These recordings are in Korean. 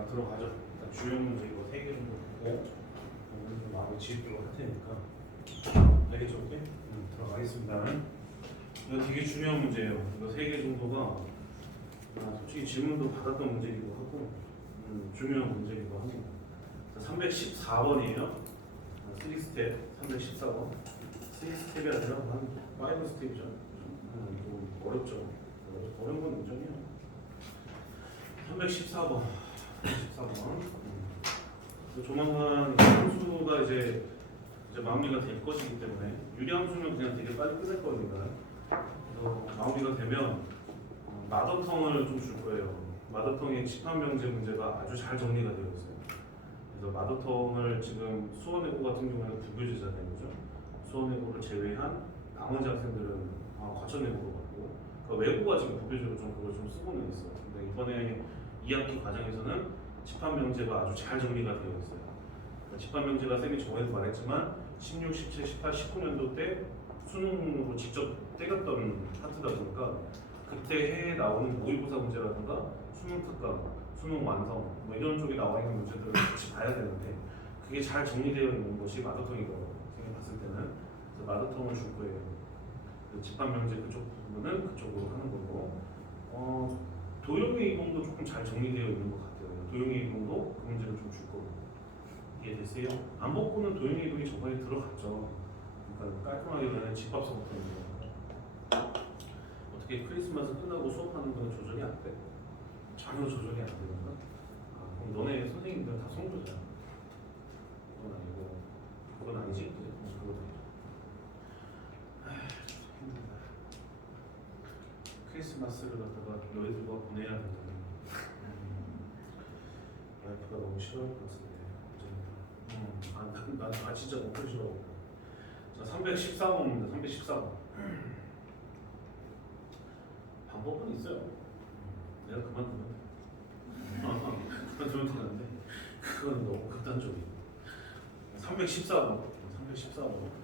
자, 들어가죠. 일단 주요 문제 이거 3개 정도 보고 오늘 마음에 지도록 할 테니까 알겠죠? 오케이? 들어가겠습니다. 이거 되게 중요한 문제예요. 이거 3개 정도가 솔직히 질문도 받았던 문제이기도 하고 중요한 문제이기도 합니다. 314번이에요. 3스텝 314번. 3스텝이 아니라 한 5스텝이죠. 좀 어렵죠. 어려운 건 인정해요. 314번. 314번. 조만간 함수가 이제 마무리가 될 것이기 때문에 유리함수는 그냥 되게 빨리 끝낼 겁니다. 그래서 마무리가 되면 마더텅을 좀 줄 거예요. 마더텅의 집합명제 문제가 아주 잘 정리가 되어 있어요. 그래서 마더텅을 지금 수원외고 같은 경우에는 부교재잖아요, 그죠? 수원외고를 제외한 나머지 학생들은 과천외고로 갔고, 그러니까 외고가 지금 부교재로 좀 그걸 좀 쓰고는 있어요. 근데 이번에 2학기 과정에서는 집합명제가 아주 잘 정리가 되어 있어요. 그러니까 집합명제가 쌤이 저번에도 말했지만 16, 17, 18, 19년도 때 수능으로 직접 때렸던 파트다 보니까 그때 해에 나오는 모의고사 문제라든가 수능 특강, 수능 완성 뭐 이런 쪽에 나와 있는 문제들을 같이 봐야 되는데 그게 잘 정리되어 있는 것이 마더텅이거든요. 선생님 봤을 때는. 그래서 마더텅을 줄 거예요. 그 집합명제 그쪽 부분은 그쪽으로 하는 거고 도형의 이동도 조금 잘 정리되어 있는 것 같아요. 도형의 이동도 그 문제를 좀 줄 거고. 이해되세요? 안 먹고는 도형의 이동이 저번에 들어갔죠. 그러니까 깔끔하게 그냥 집합서부터 어떻게 크리스마스 끝나고 수업하는 거는 조절이 안 돼? 전혀 조절이 안 되는가? 그럼 너네 선생님들은 다 성도자. 그건 아니고 그건 아니지? 그지? 그건 아니죠. 힘들다. 크리스마스를 갖다가 너희들과 보내야 된다니. 와이프가 너무 싫어할 것 같은데. 난 진짜 너무 싫어. 자, 314번입니다. 314번. 방법은 있어요. 내가 그만두면 되는데 그건 너무 극단적이고. 314번. 314번.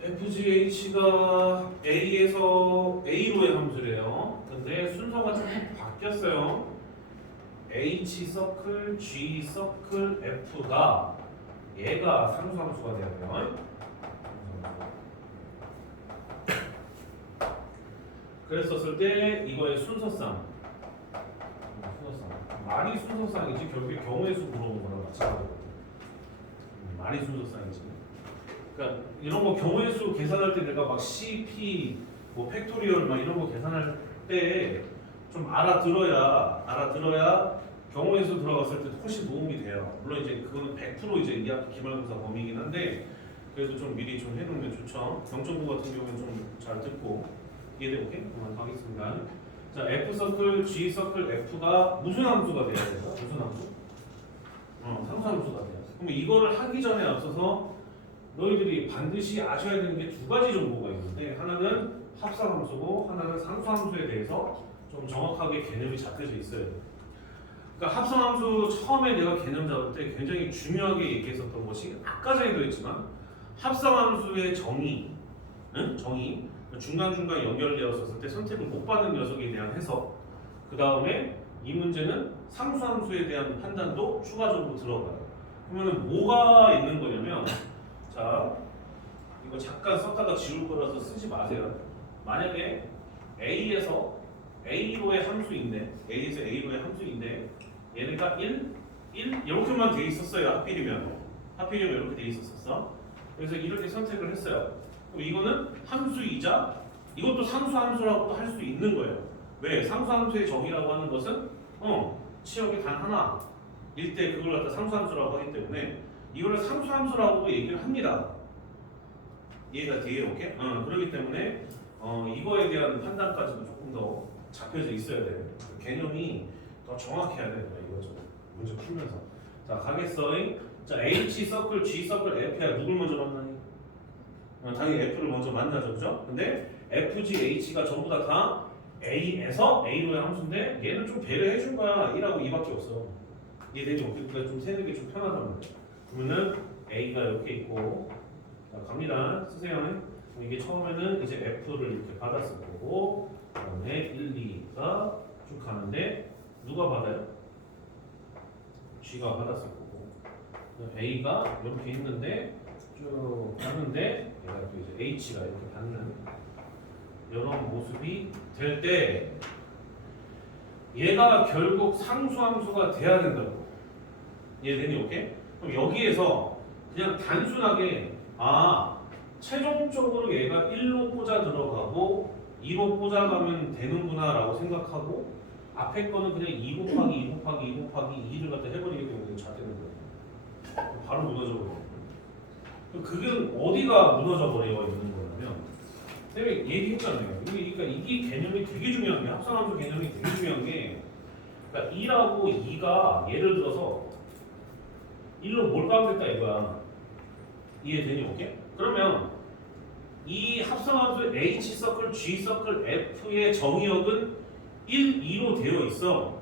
FGH가 A에서 A로의 함수래요. 근데 순서가 조금 바뀌었어요. H 서클, G 서클, F가 얘가 상수함수가 돼야 돼요. 그랬었을 때 이거의 순서상 말이 순서상이지 결국에 경우의 수 물어본 거랑 마찬가지거든요. 말이 순서상이지. 그러니까 이런 거 경우의 수 계산할 때 내가 막 CP, 뭐 팩토리얼 막 이런 거 계산할 때 좀 알아들어야 경우의 수 들어갔을 때 훨씬 도움이 돼요. 물론 이제 그거는 100% 이제 2학기 기말고사 범위이긴 한데 그래도 좀 미리 좀 해놓으면 좋죠. 경정고 같은 경우는 좀 잘 듣고 이해되고 오케이? 그만하겠습니다. 자, F 서클, G 서클, F가 무슨 함수가 돼야 돼요? 무슨 함수? 상수함수가 돼요. 그럼 이거를 하기 전에 앞서서 너희들이 반드시 아셔야 되는 게 2가지 정보가 있는데 하나는 합성함수고 하나는 상수함수에 대해서 좀 정확하게 개념이 잡혀져 있어요. 그러니까 합성함수 처음에 내가 개념 잡을 때 굉장히 중요하게 얘기했었던 것이 아까 전에도 했지만 합성함수의 정의, 정의 중간중간 연결되었을 때 선택을 못 받는 녀석에 대한 해석, 그 다음에 이 문제는 상수함수에 대한 판단도 추가적으로 들어가요. 그러면 뭐가 있는 거냐면 자, 이거 잠깐 썼다가 지울 거라서 쓰지 마세요. 만약에 A에서 A로의 함수인데 A에서 A로의 함수인데 얘네가 1 이렇게만 돼 있었어요. 하필이면 이렇게 돼 있었어. 그래서 이렇게 선택을 했어요. 그럼 이거는 함수이자 이것도 상수함수라고 할 수 있는 거예요. 왜? 상수함수의 정의라고 하는 것은 치역이 단 하나일 때 그걸 갖다 상수함수라고 하기 때문에 이거를 상수함수라고도 얘기를 합니다. 이해가 돼요? 오케이? 그렇기 때문에 이거에 대한 판단까지도 조금 더 잡혀져 있어야 돼요. 개념이 더 정확해야 돼요. 이거죠. 문제 풀면서. 자, 가겠어. 자, H 서클, G 서클, F야. 누굴 먼저 만나니? 당연히 F를 먼저 만나죠, 그죠? 근데 FG, H가 전부 다 A에서 A로의 함수인데 얘는 좀 배려해 준 거야. 1하고 2밖에 없어. 이해되지? 그러니까 좀 세는 게 좀 편하단 말이야. 그러면은 A가 이렇게 있고, 자, 갑니다. 쓰세요. 그럼 이게 처음에는 이제 F를 이렇게 받았을 거고, 그다음에 1, 2가 쭉 가는데 누가 받아요? G가 받았을 거고, A가 이렇게 있는데 쭉 갔는데 얘가 또 이제 H가 이렇게 받는 이런 모습이 될 때 얘가 결국 상수함수가 돼야 된다고. 이해되니? 오케이? 그럼 여기에서 그냥 단순하게 최종적으로 얘가 1로 꽂아 들어가고 2로 꽂아가면 되는구나 라고 생각하고 앞에 거는 그냥 2 곱하기 2 곱하기 2 곱하기 2를 갖다 해버리게 되면 잣되는 거예요. 바로 무너져 버려요. 그게 어디가 무너져 버려 있는 거냐면 내가 얘기했잖아요. 그러니까 이게 개념이 되게 중요한 게 합성함수 개념이 되게 중요한 게 그러니까 2라고 2가 예를 들어서 1로 몰빵됐다 이거야. 이해되니? 오케이? 그러면 이 합성함수 H 서클, G 서클, F의 정의역은 1, 2로 되어 있어.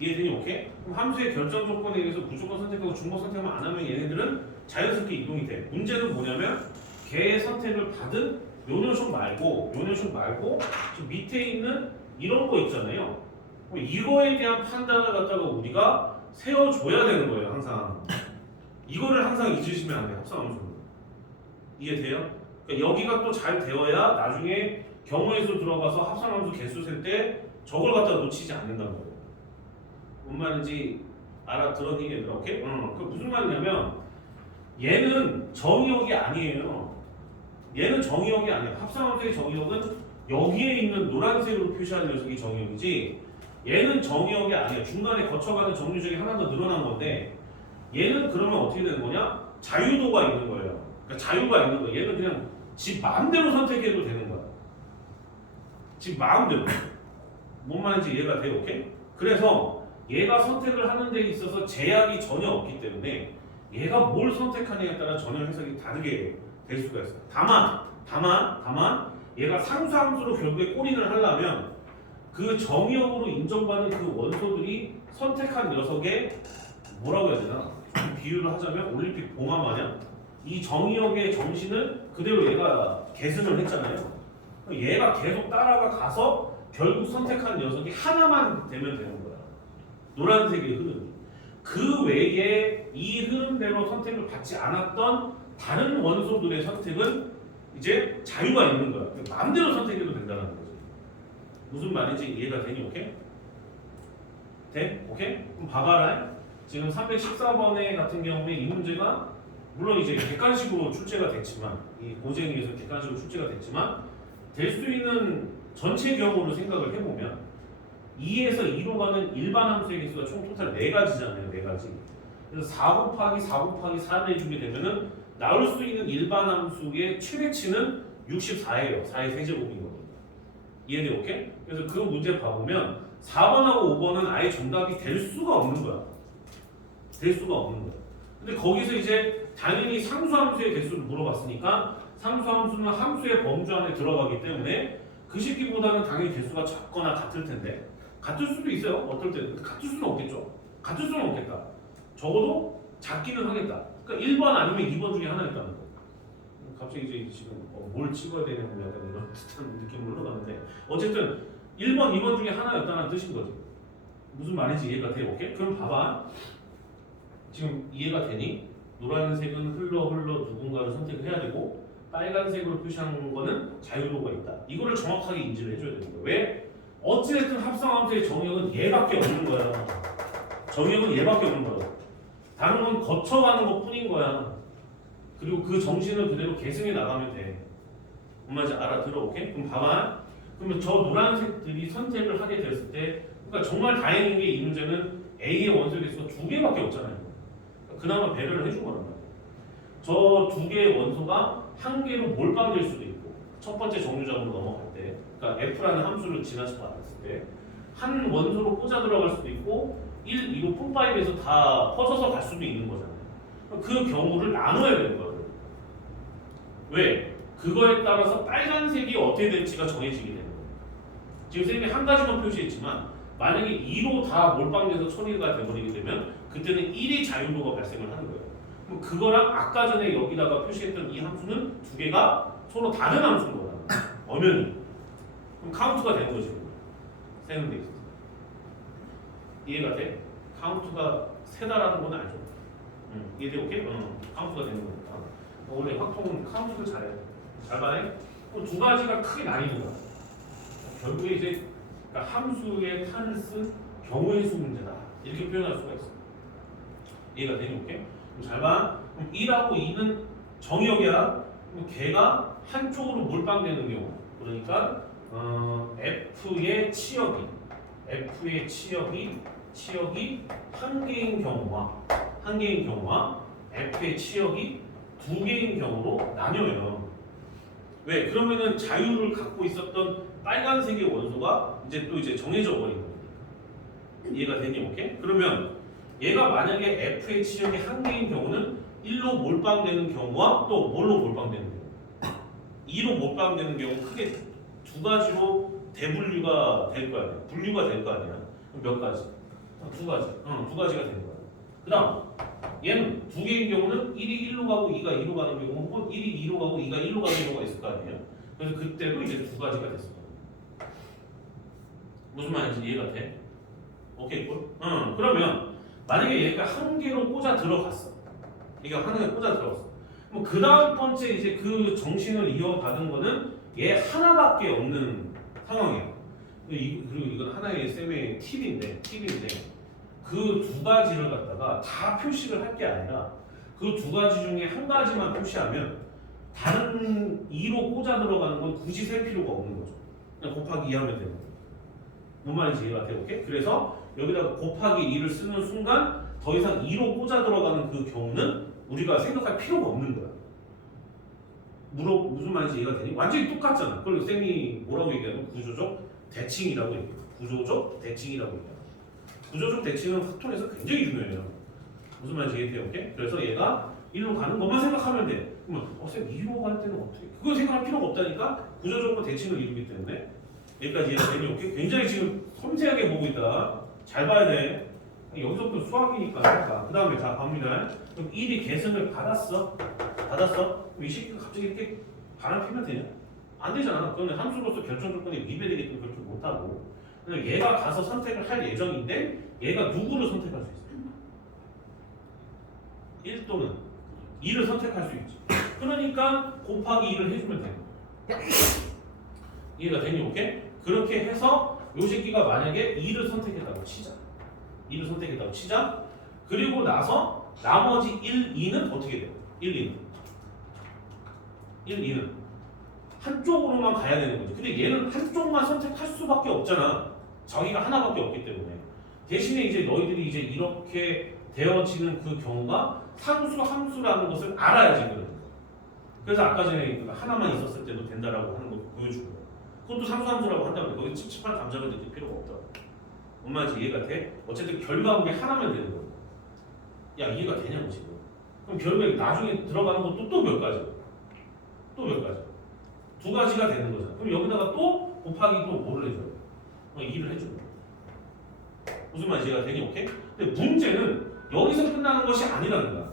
이해되니? 오케이? 그럼 함수의 결정 조건에 의해서 무조건 선택하고 중복 선택만 안 하면 얘네들은 자연스럽게 이동이 돼. 문제는 뭐냐면 걔의 선택을 받은 요 녀석 말고 지금 밑에 있는 이런 거 있잖아요. 이거에 대한 판단을 갖다가 우리가 세워줘야 되는 거예요. 항상 이거를 항상 잊으시면 안 돼요. 합성함수는. 이해돼요? 그러니까 여기가 또 잘 되어야 나중에 경우의 수 들어가서 합성함수 개수 셀 때 저걸 갖다 놓치지 않는다는 거예요. 뭔 말인지 알아들었니 얘들아? 오케이? 그 무슨 말이냐면 얘는 정의역이 아니에요. 얘는 정의역이 아니에요. 합성함수의 정의역은 여기에 있는 노란색으로 표시하는 녀석이 정의역이지 얘는 정의역이 아니에요. 중간에 거쳐가는 정류적이 하나 더 늘어난 건데 얘는 그러면 어떻게 되는 거냐? 자유도가 있는 거예요. 그러니까 자유가 있는 거예요. 얘는 그냥 지 마음대로 선택해도 되는 거야. 지 마음대로. 뭔 말인지 이해가 돼요? 오케이? 그래서 얘가 선택을 하는 데 있어서 제약이 전혀 없기 때문에 얘가 뭘 선택하냐에 따라 전혀 해석이 다르게 될 수가 있어요. 다만 얘가 상수함수로 결국에 꼬린을 하려면 그 정의역으로 인정받는 그 원소들이 선택한 녀석의 뭐라고 해야 되나? 비유를 하자면 올림픽 봉화 마냥 이 정의역의 정신을 그대로 얘가 계승을 했잖아요. 얘가 계속 따라가 가서 결국 선택한 녀석이 하나만 되면 되는 거야. 노란색의 흐름. 그 외에 이 흐름대로 선택을 받지 않았던 다른 원소들의 선택은 이제 자유가 있는 거야. 마음대로 선택해도 된다는 거지. 무슨 말인지 이해가 되니? 오케이? 돼? 오케이? 그럼 봐봐라. 지금 314번에 같은 경우에 이 문제가 물론 이제 객관식으로 출제가 됐지만 이 고쟁에 의해서 객관식으로 출제가 됐지만 될 수 있는 전체 경우로 생각을 해보면 2에서 2로 가는 일반 함수의 개수가 총 토탈 4가지잖아요. 4가지. 그래서 4 곱하기 4 곱하기 4를 해주게 되면은 나올 수 있는 일반 함수의 최대치는 64예요. 4의 세제곱이거든요. 이해돼? 오케이? 그래서 그 문제 봐보면 4번하고 5번은 아예 정답이 될 수가 없는 거야. 될 수가 없는 거야. 근데 거기서 이제 당연히 상수함수의 개수를 물어봤으니까 상수함수는 함수의 범주 안에 들어가기 때문에 그 시기보다는 당연히 개수가 작거나 같을 텐데 같을 수도 있어요. 어떨 때는 같을 수는 없겠죠. 같을 수는 없겠다. 적어도 작기는 하겠다. 그러니까 1번 아니면 2번 중에 하나였다는 거. 갑자기 이제 지금 뭘 찍어야 되냐고 약간 이런 듯한 느낌으로 흘러가는데 어쨌든 1번, 2번 중에 하나였다는 뜻인 거지. 무슨 말인지 이해가 돼? 오케이? 그럼 봐봐. 지금 이해가 되니? 노란색은 흘러 누군가를 선택을 해야 되고 빨간색으로 표시한 거는 자유도가 있다. 이거를 정확하게 인지를 해줘야 되는 거야. 왜? 어찌됐든 합성함수의 정의역은 얘밖에 없는 거야. 정의역은 얘밖에 없는 거야. 다른 건 거쳐가는 것 뿐인 거야. 그리고 그 정신을 그대로 계승해 나가면 돼. 뭔 말인지 알아들어? 오케이? 그럼 봐봐. 그러면 저 노란색들이 선택을 하게 됐을 때 그러니까 정말 다행인 게 이 문제는 A의 원소 개수가 2개밖에 없잖아요. 그나마 배려를 해준 거란 말이야. 저 2개의 원소가 1개로 몰빵될 수도 있고 첫 번째 정류장으로 넘어갈 때 그러니까 F라는 함수를 지나쳐 받았을 때 한 원소로 꽂아 들어갈 수도 있고 1, 2로 뿜빠이에서 다 퍼져서 갈 수도 있는 거잖아요. 그 경우를 나눠야 되는 거예요. 왜? 그거에 따라서 빨간색이 어떻게 될지가 정해지게 되는 거예요. 지금 쌤이 한 가지만 표시했지만 만약에 2로 다 몰빵돼서 처리가 돼버리게 되면 그때는 1의 자유도가 발생을 하는 거예요. 그럼 그거랑 아까 전에 여기다가 표시했던 이 함수는 두 개가 서로 다른 함수인 거야. 엄연히. 그럼 카운트가 되는 거지. 세는 데 있어서. 이해가 돼? 카운트가 세다라는 건 알죠? 이해돼? 오케이? 카운트가 되는 거니까. 원래 확통은 카운트를 잘해. 잘 봐요. 두 가지가 크게 나뉘는 거야. 결국에 이제 그러니까 함수의 탄을 쓴 경우의 수 문제다. 이렇게 표현할 수가 있어. 이해가 되니? 오케이? 잘 봐. 그럼 1하고 2는 정의역이야. 그럼 걔가 한쪽으로 몰빵되는 경우. 그러니까 F의 치역이 한 개인 경우와 F의 치역이 두 개인 경우로 나뉘어요. 왜? 그러면은 자유를 갖고 있었던 빨간색의 원소가 이제 정해져 버린 거니까. 이해가 되니? 오케이? 그러면 얘가 만약에 F의 치역이 한 개인 경우는 1로 몰빵되는 경우와 또 뭘로 몰빵되는 경우? 2로 몰빵되는 경우 크게 두 가지로 대분류가 될 거 아니야. 분류가 될 거 아니야. 그럼 몇 가지? 두 가지. 두 가지가 된 거야. 그 다음 얘는 두 개인 경우는 1이 1로 가고 2가 2로 가는 경우 혹은 1이 2로 가고 2가 1로 가는 경우가 있을 거 아니에요. 그래서 그때도 이제 두 가지가 됐어. 무슨 말인지 이해가 돼? 오케이, 꿀? 그러면 만약에 얘가 한 개로 꽂아 들어갔어. 얘가 한 개로 꽂아 들어갔어. 그럼 그 다음 번째 이제 그 정신을 이어받은 거는 얘 하나밖에 없는 상황이에요. 그리고 이건 하나의 쌤의 팁인데 그 두 가지를 갖다가 다 표시를 할 게 아니라 그 두 가지 중에 한 가지만 표시하면 다른 2로 꽂아 들어가는 건 굳이 셀 필요가 없는 거죠. 그냥 곱하기 2 하면 되는 거예요. 뭔 말인지 이해가 돼요? 오케이? 그래서 여기다가 곱하기 2를 쓰는 순간 더 이상 2로 꽂아 들어가는 그 경우는 우리가 생각할 필요가 없는 거야. 무슨 말인지 이해가 되니? 완전히 똑같잖아. 그걸 쌤이 뭐라고 얘기하면 구조적 대칭이라고 얘기해요. 구조적 대칭은 확통에서 굉장히 중요해요. 무슨 말인지 이해돼요? 오케이? 그래서 얘가 1로 가는 것만 생각하면 돼. 그러면 쌤 2로 갈 때는 어떻게? 그거 생각할 필요가 없다니까? 구조적으로 대칭을 이루기 때문에 여기까지 이해가 되니? 오케이? 굉장히 지금 섬세하게 보고 있다. 잘 봐야 돼. 여기서부터 수학이니까. 그 다음에 자 갑니다. 그럼 1이 계승을 받았어? 그럼 이 새끼가 갑자기 이렇게 바람 피면 되냐? 안 되잖아. 그거는 함수로서 결정 조건에 위배되기 때문에 그렇게 못하고. 그냥 얘가 가서 선택을 할 예정인데 얘가 누구를 선택할 수 있어? 1 또는 2를 선택할 수 있지. 그러니까 곱하기 2를 해주면 되는 거야. 이해가 되니? 오케이? 그렇게 해서 요 새끼가 만약에 2를 선택했다고 치자. 그리고 나서 나머지 1, 2는 어떻게 돼요? 1, 2는 한쪽으로만 가야 되는 거지. 근데 얘는 한쪽만 선택할 수밖에 없잖아. 자기가 하나밖에 없기 때문에. 대신에 이제 너희들이 이제 이렇게 되어지는 그 경우가 상수 함수라는 것을 알아야지 그러는 거야. 그래서 아까 전에 하나만 있었을 때도 된다라고 하는 거 보여주고 그것도 상수 함수라고 한다면 거기 찝찝한 감정을 느낄 필요가 없다고. 뭔 말인지 이해가 돼? 어쨌든 결과물이 하나면 되는 거야. 야 이해가 되냐고 지금. 그럼 결국에 나중에 들어가는 것도 또 몇 가지? 두 가지가 되는 거잖아. 그럼 여기다가 또 곱하기 또 뭐를 해줘요? 2를 해주는 거야. 무슨 말인지 이해가 되니? 오케이? 근데 문제는 여기서 끝나는 것이 아니라는 거야.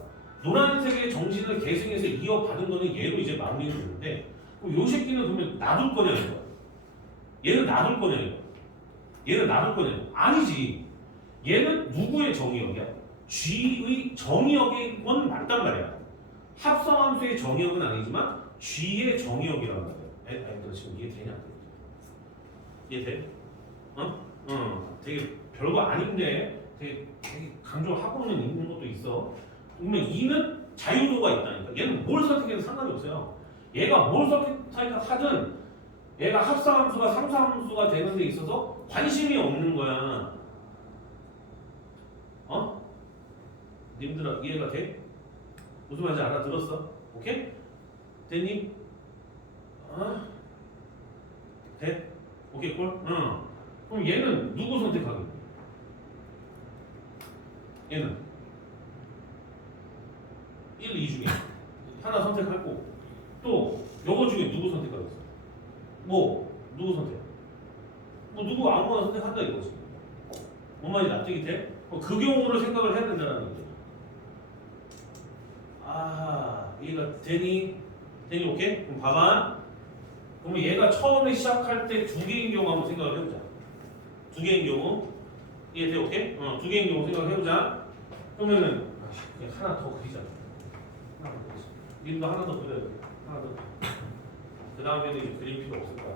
노란색의 정신을 계승해서 이어받은 거는 얘로 이제 마무리는 되는데 그럼 요 새끼는 그러면 놔둘 거냐 이거? 얘는 놔둘 거냐 이거? 아니지. 얘는 누구의 정의역이야? G의 정의역인 건 맞단 말이야. 합성함수의 정의역은 아니지만 G의 정의역이란 말이야. 너 지금 이해되냐? 이해돼? 되게 별거 아닌데 되게 강조하고는 있는 것도 있어. 그러면 2는 자유도가 있다니까. 얘는 뭘 선택해도 상관이 없어요. 얘가 뭘 선택하든 얘가 합성함수가 상수함수가 되는 데 있어서 관심이 없는 거야. 님들아 이해가 돼? 무슨 말인지 알아들었어? 오케이? 됐니? 돼? 오케이 콜? 그럼 얘는 누구 선택하게? 얘는 1, 2 중에 하나 선택할 거고 또 요거 중에 뭐 누구 선택? 뭐 누구 아무거나 선택한다 이거지. 뭔 말인지 납득이 돼? 그 경우를 생각을 해야 된다는 거죠. 아, 이해가 되니? 되니 오케이? 그럼 봐봐. 그러면 얘가 처음에 시작할 때 두 개인 경우 한번 생각을 해보자. 두 개인 경우 이해돼? 오케이? 두 개인 경우 생각을 해보자. 그러면은 그냥 하나 더 그리자. 하나 더 그리자. 님도 하나 더 그려야 돼. 하나 더. 그 다음에는 이제 그릴 필요 없을 거야.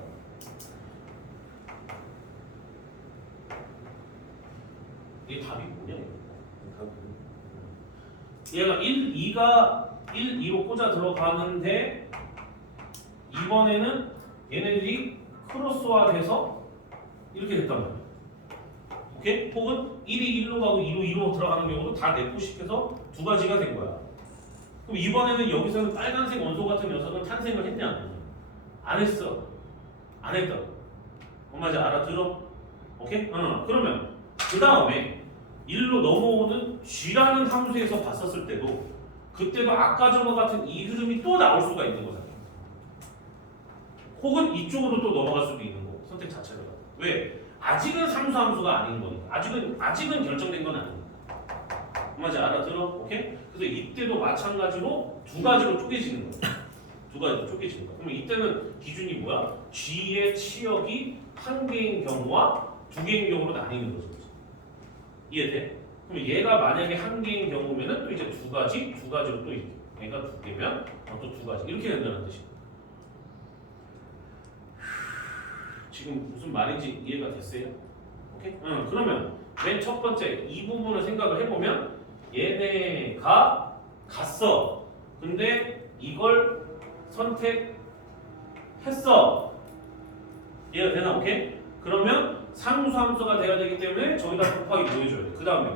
이게 답이 뭐냐? 얘가 1, 2가 1, 2로 꽂아 들어가는데 이번에는 얘네들이 크로스화 돼서 이렇게 됐단 말이야. 오케이? 혹은 1이 1로 가고 2로 2로 들어가는 경우도 다 내포시켜서 두 가지가 된 거야. 그럼 이번에는 여기서는 빨간색 원소 같은 녀석은 탄생을 했냐? 안 했어. 안 했다. 엄마지 알아들어? 오케이? 그러면 그 다음에 1로 넘어오는 G라는 함수에서 봤었을 때도 그때도 아까 전과 같은 이 흐름이 또 나올 수가 있는 거잖아. 혹은 이쪽으로 또 넘어갈 수도 있는 거. 선택 자체가. 왜? 아직은 상수 함수가 아닌 거니까. 아직은 결정된 건 아니니까. 맞아, 알아들어? 오케이? 그래서 이때도 마찬가지로 두 가지로 쪼개지는 거야. 두 가지로 쪼개지는 거야. 그러면 이때는 기준이 뭐야? G의 치역이 한 개인 경우와 두 개인 경우로 나뉘는 거죠. 이해돼? 그럼 얘가 만약에 한 개인 경우면은 또 이제 두 가지로 또 이렇게. 얘가 두 개면 또 두 가지. 이렇게 된다는 뜻이야. 지금 무슨 말인지 이해가 됐어요? 오케이? 그러면 맨 첫 번째 이 부분을 생각을 해보면 얘네가 갔어. 근데 이걸 선택했어. 이해가 되나? 오케이? 그러면 상수함수가 돼야 되기 때문에 저기다 곱하기 보여줘야 돼. 그 다음에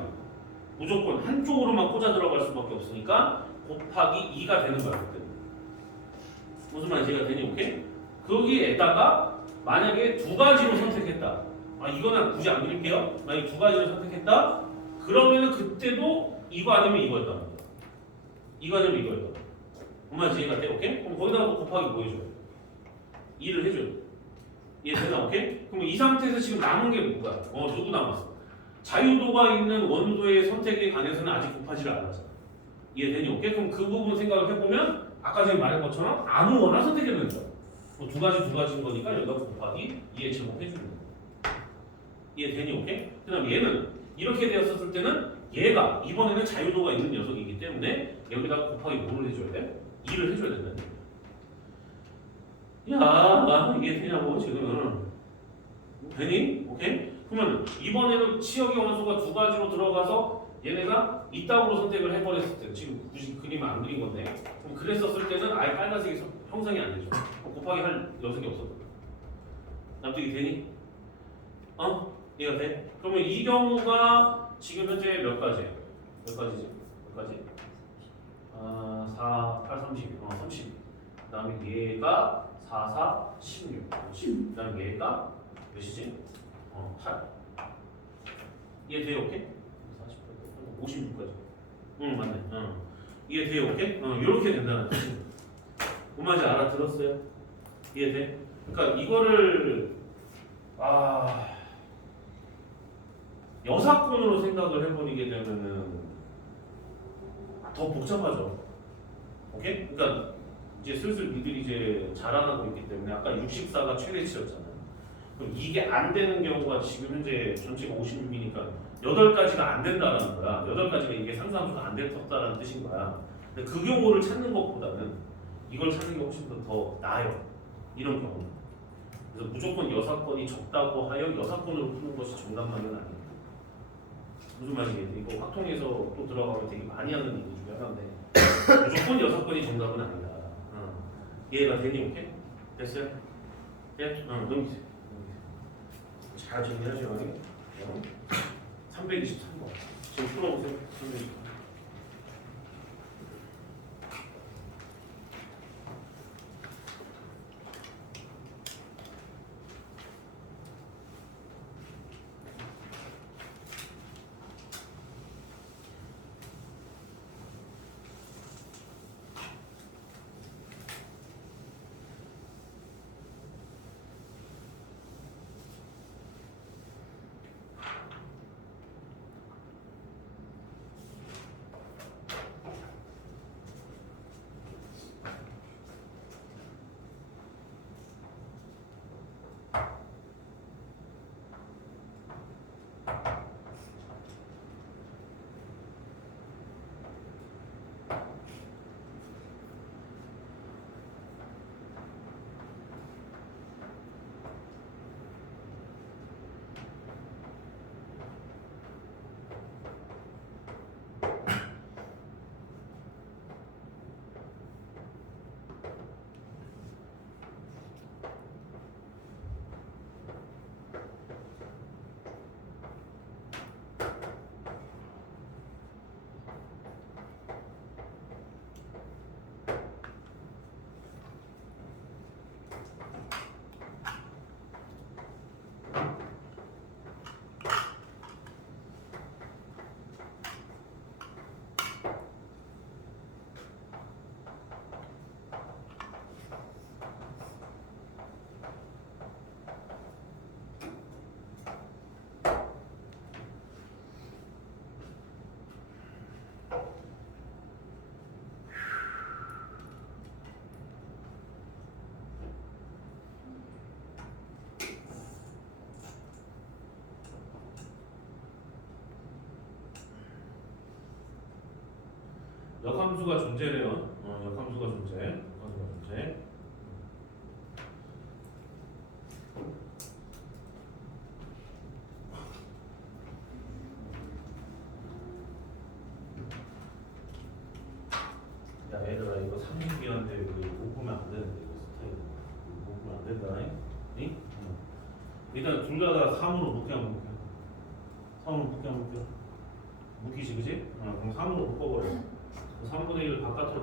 무조건 한쪽으로만 꽂아 들어갈 수밖에 없으니까 곱하기 2가 되는 거야. 그때. 무슨 말인지 이해가 되니? 오케이? 거기에다가 만약에 두 가지로 선택했다. 이거는 굳이 안 그릴게요. 만약에 두 가지로 선택했다. 그러면은 그때도 이거 아니면 이거였단 말이야. 이거 아니면 이거였단 말이야. 엄마 이해가 돼? 오케이? 그럼 거기다가 또 곱하기 뭐 해줘요? 2를 해줘요. 이해되나? 오케이? 그럼 이 상태에서 지금 남은 게 뭐야? 누구 남았어? 자유도가 있는 원소의 선택에 관해서는 아직 곱하지를 않았잖아. 이해되니? 오케이? 그럼 그 부분 생각을 해보면 아까 전에 말한 것처럼 아무거나 선택해도 된다. 두 가지인 거니까 여기다 곱하기 2에 제곱해주는 거야. 이해되니? 오케이? 그 다음 얘는 이렇게 되었을 때는 얘가 이번에는 자유도가 있는 녀석이기 때문에 여기다 곱하기 뭐를 해줘야 돼? 2를 해줘야 된다는 거야. 야, 이게 되냐고 지금. 되니? 오케이? 그러면 이번에는 치역의 원소가 두 가지로 들어가서 얘네가 이따구로 선택을 해버렸을 때 지금 굳이 그림을 안 그린 건데 그럼 그랬었을 때는 아예 빨간색이 형성이 안 되죠. 곱하기 할 녀석이 없었거든. 납득이 되니? 이해가 돼? 그러면 이 경우가 지금 현재 몇 가지예요? 몇 가지지? 몇 가지? 4, 8, 30. 30. 그 다음에 얘가 4, 4, 16. 그 다음에 얘가 몇이지? 8. 이해돼요? 오케이? 48, 56까지. 맞네. 이해돼요? 오케이? 이렇게 된다는 뜻이. 뭔 말인지 알아들었어요? 이해돼? 그러니까 이거를 여사건으로 생각을 해버리게 되면은 더 복잡하죠. 오케이? 그러니까 이제 슬슬 니들이 이제 자라나고 있기 때문에 아까 64가 최대치였잖아요. 그럼 이게 안 되는 경우가 지금 현재 전체가 56이니까 8가지가 안 된다라는 거야. 8가지가 이게 상수함수가 안 됐다라는 뜻인 거야. 근데 그 경우를 찾는 것보다는 이걸 찾는 게 훨씬 더 나아요. 이런 경우. 그래서 무조건 여사건이 적다고 하여 여사건으로 푸는 것이 정답만은 아닙니다. 무슨 말이겠지? 이거 확통에서 또 들어가면 되게 많이 하는 얘기 중에 하나인데 무조건 여사건이 정답은 아니다. 이해가 되니? 오케이? 됐어요? 네? 넘기세요. 잘 정리하죠. 323번. 지금 풀어보세요. 323번. 역함수가 존재래요. 역함수가 존재. 역함수가 존재. 야 얘들아 이거 30기한데 못 보면 안 되는데 이거 스타일 못 보면 안 된다. 응? 일단 둘 다 3으로 묶여. 3으로 묶여. 묶이지 그지? 그럼 3으로 묶어버려. 3분의 1 바깥으로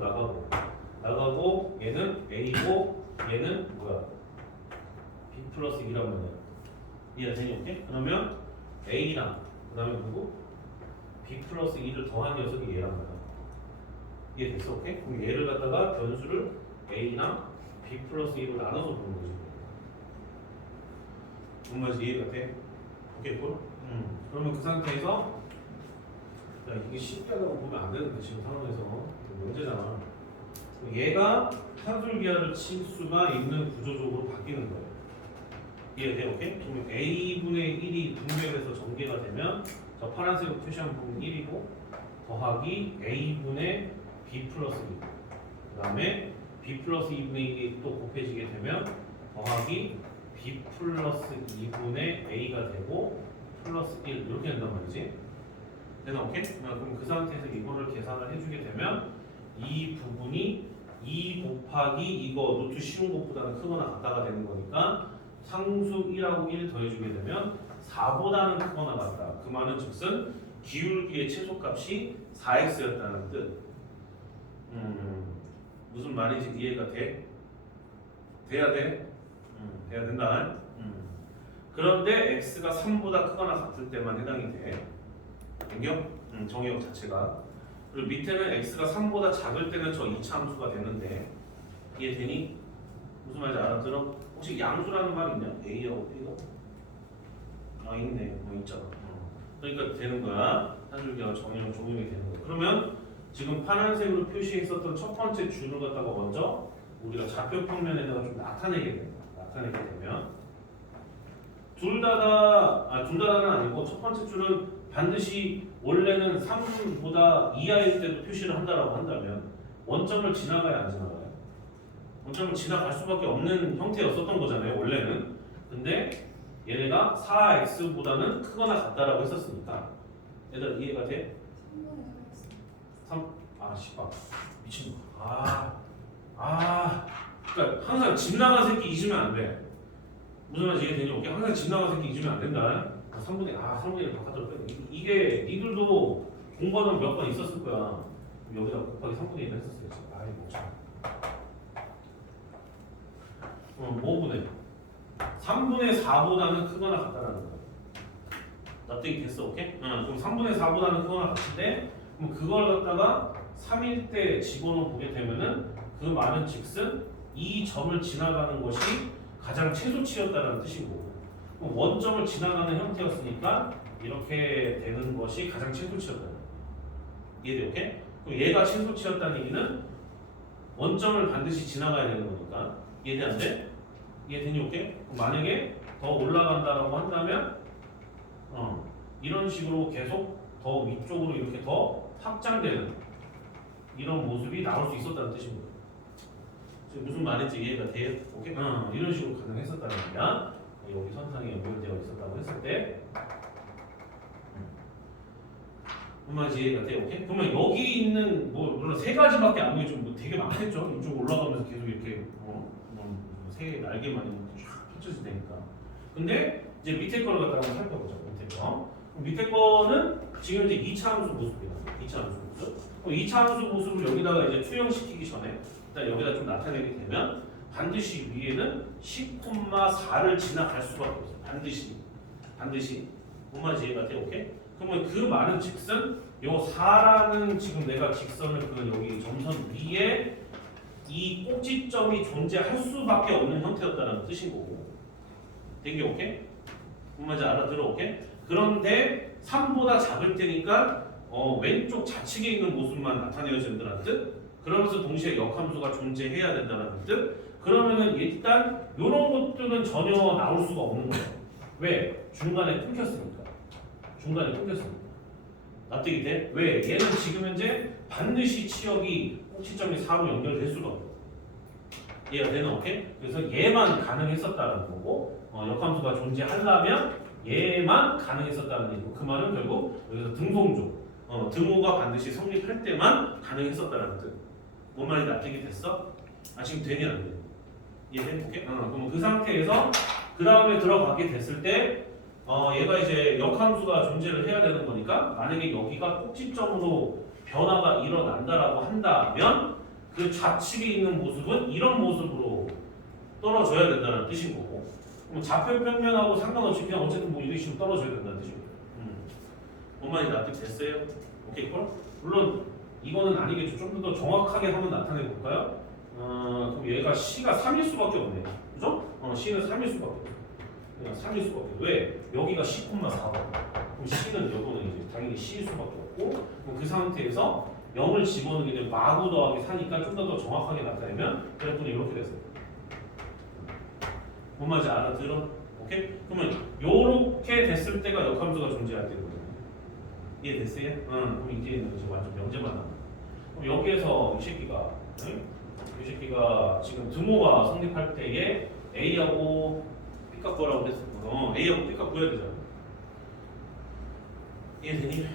나가고 얘는 A고 얘는 뭐야? B 플러스 2란 말이야. 이해가 되니? 오케이? 그러면 A랑 그 다음에 누구? B 플러스 2를 더한 녀석이 얘란 말이야. 이해됐어? 오케이? 그럼 얘를 갖다가 변수를 A랑 B 플러스 2로 나눠서 보는 거지. 뭔 말인지 이해가 돼? 오케이? 그러면 그 상태에서 야, 이게 쉽게하다고 보면 안 되는데 지금 상황에서 문제잖아. 얘가 산술기하를 칠 수가 있는 구조적으로 바뀌는 거예요. 이해돼? 오케이? 그러면 A분의 1이 분배해서 전개가 되면 저 파란색으로 표시한 부분 1이고 더하기 A분의 B 플러스 2. 그 다음에 B 플러스 2분의 1이 또 곱해지게 되면 더하기 B 플러스 2분의 A가 되고 플러스 1 이렇게 된단 말이지. 되나? 오케이? 그럼 그 상태에서 이거를 계산을 해주게 되면 이 부분이 2 곱하기 이거 루트 쉬운 것보다는 크거나 같다가 되는 거니까 상수 1하고 1 더해주게 되면 4보다는 크거나 같다. 그 말은 즉슨 기울기의 최소값이 4x였다는 뜻. 무슨 말인지 이해가 돼? 돼야 돼? 돼야 된다. 그런데 x가 3보다 크거나 같을 때만 해당이 돼. 정의역 자체가. 그리고 밑에는 x가 3보다 작을 때는 저 2차 함수가 되는데 이해되니? 무슨 말인지 알아들어? 혹시 양수라는 말 있냐? A하고 B가? 아 있네. 있잖아. 그러니까 되는 거야. 한줄기가 정의역 적용이 되는 거야. 그러면 지금 파란색으로 표시했었던 첫 번째 줄을 갖다가 먼저 우리가 좌표 평면에다가 좀 나타내게 됩니다. 나타내게 되면 둘 다는 아니고 첫 번째 줄은 반드시 원래는 3보다 이하일 때도 표시를 한다라고 한다면 원점을 지나가야 안 지나가요? 원점을 지나갈 수밖에 없는 형태였었던 거잖아요 원래는. 근데 얘네가 4x보다는 크거나 같다라고 했었으니까 얘들 이해가 돼? 3 씨발 미친 거. 그러니까 항상 집 나간 새끼 잊으면 안 돼. 무슨 말인지 이해되니? 오케이? 항상 집 나간 새끼 잊으면 안 된다. 3분의 1 바깥으로 빼. 이게 니들도 공부하면 몇 번 있었을 거야. 여기다 곱하기 3분의 1 했었어야지. 아이 못 참. 5분의 3분의 4보다는 크거나 같다라는 거야. 납득이 됐어, 오케이? 그럼 3분의 4보다는 크거나 같은데 그럼 그걸 갖다가 3일 때 집어넣어 보게 되면은 그 말은 즉슨 이 점을 지나가는 것이 가장 최소치였다는 뜻이고 원점을 지나가는 형태였으니까 이렇게 되는 것이 가장 최소치였다. 이해돼? 오케이? 그럼 얘가 최소치였다는 얘기는 원점을 반드시 지나가야 되는 거니까 이해돼 안 돼? 이해되니? 오케이? 그럼 만약에 더 올라간다라고 한다면 이런 식으로 계속 더 위쪽으로 이렇게 더 확장되는 이런 모습이 나올 수 있었다는 뜻입니다. 지금 무슨 말인지 이해가 돼요? 오케이? 이런 식으로 가능했었다는 얘기야. 여기 선상에 연결되어 있었다고 했을 때 무슨 말인지 이해가 돼요? 오케이? 그러면 여기 있는 물론 세 가지밖에 안 보이죠. 되게 많겠죠? 이쪽 올라가면서 계속 이렇게 새 날개만 이렇게 쫙 펼쳐지니까. 근데 이제 밑에 거를 갖다가 한번 살펴보자. 밑에 거. 밑에 거는 지금 이제 2차 함수 모습이야. 2차 함수 모습. 2차 함수 모습을 여기다가 이제 투영시키기 전에 일단 여기다 좀 나타내게 되면 반드시 위에는 10,4를 지나갈 수밖에 없어. 반드시. 뭔 말인지 이해가 돼? 오케이? 그러면 그 말은 즉슨 요 4라는 지금 내가 직선을 그 여기 점선 위에 이 꼭지점이 존재할 수밖에 없는 형태였다는 뜻인 거고. 되게 오케이? 뭔 말인지 알아들어? 오케이? 그런데 3보다 작을 테니까 왼쪽 좌측에 있는 모습만 나타내어진다는 뜻. 그러면서 동시에 역함수가 존재해야 된다는 뜻. 그러면은 일단 이런 것들은 전혀 나올 수가 없는 거예요. 왜? 중간에 끊겼으니까. 납득이 돼? 왜? 얘는 지금 현재 반드시 치역이 꼭지점이 4로 연결될 수가 없어. 이해가 되나? 오케이? 그래서 얘만 가능했었다는 거고 역함수가 존재하려면 얘만 가능했었다는 얘기고 그 말은 결국 여기서 등송조 등호가 반드시 성립할 때만 가능했었다는 뜻. 뭔 말인지 납득이 됐어? 아 지금 되냐 안 돼? 이해돼? 오케이? 그럼 그 상태에서 그 다음에 들어가게 됐을 때 얘가 이제 역함수가 존재를 해야 되는 거니까 만약에 여기가 꼭지점으로 변화가 일어난다라고 한다면 그 좌측에 있는 모습은 이런 모습으로 떨어져야 된다는 뜻인 거고 그럼 좌표 평면하고 상관없이 그냥 어쨌든 뭐 이런 식으로 떨어져야 된다는 뜻이고 뭔 말인지 납득됐어요? 오케이 콜? 물론 이거는 아니겠죠. 좀 더 정확하게 한번 나타내 볼까요? 그럼 얘가 C가 3일 수밖에 없네요. 그죠? C는 3일 수밖에 없어요. 그냥 3일 수밖에 없어요. 왜? 여기가 C,4번. 그럼 C는 요거는 이제 당연히 C일 수밖에 없고 그럼 그 상태에서 0을 집어넣게 되면 마구 더하기 4니까 좀 더 정확하게 나타내면 그래프는 이렇게 됐어요. 뭔 말인지 알아들어? 오케이? 그러면 요렇게 됐을 때가 역함수가 존재할 때거든요. 이해됐어요? 그럼 이제는 이제 완전 명제만 나와. 그럼 여기에서 이 새끼가 이 새끼가 지금 등호가 성립할 때에 A하고 B값 구하라고 했었거든. A하고 B값 구해야 되잖아. 이해되니?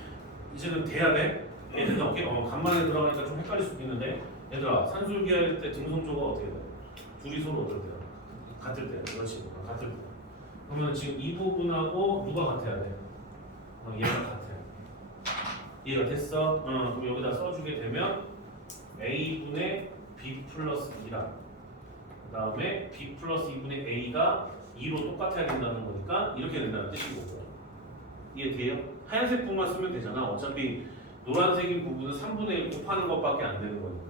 이제는 돼야 돼. 얘들아, 오케이? 간만에 들어가니까 좀 헷갈릴 수도 있는데 얘들아, 산술기 할 때 등성조가 어떻게 돼? 둘이 서로 어떨 때야? 같을 때. 그렇지. 같을 때. 그러면 지금 이 부분하고 누가 같아야 돼? 얘가 같아. 이해가 됐어? 그럼 여기다 써주게 되면 A분의 B 플러스 2랑 그 다음에 B 플러스 2분의 A가 2로 똑같아야 된다는 거니까 이렇게 된다는 뜻인 거고요. 이해돼요? 하얀색 부분만 쓰면 되잖아. 어차피 노란색인 부분은 3분의 1 곱하는 것밖에 안 되는 거니까.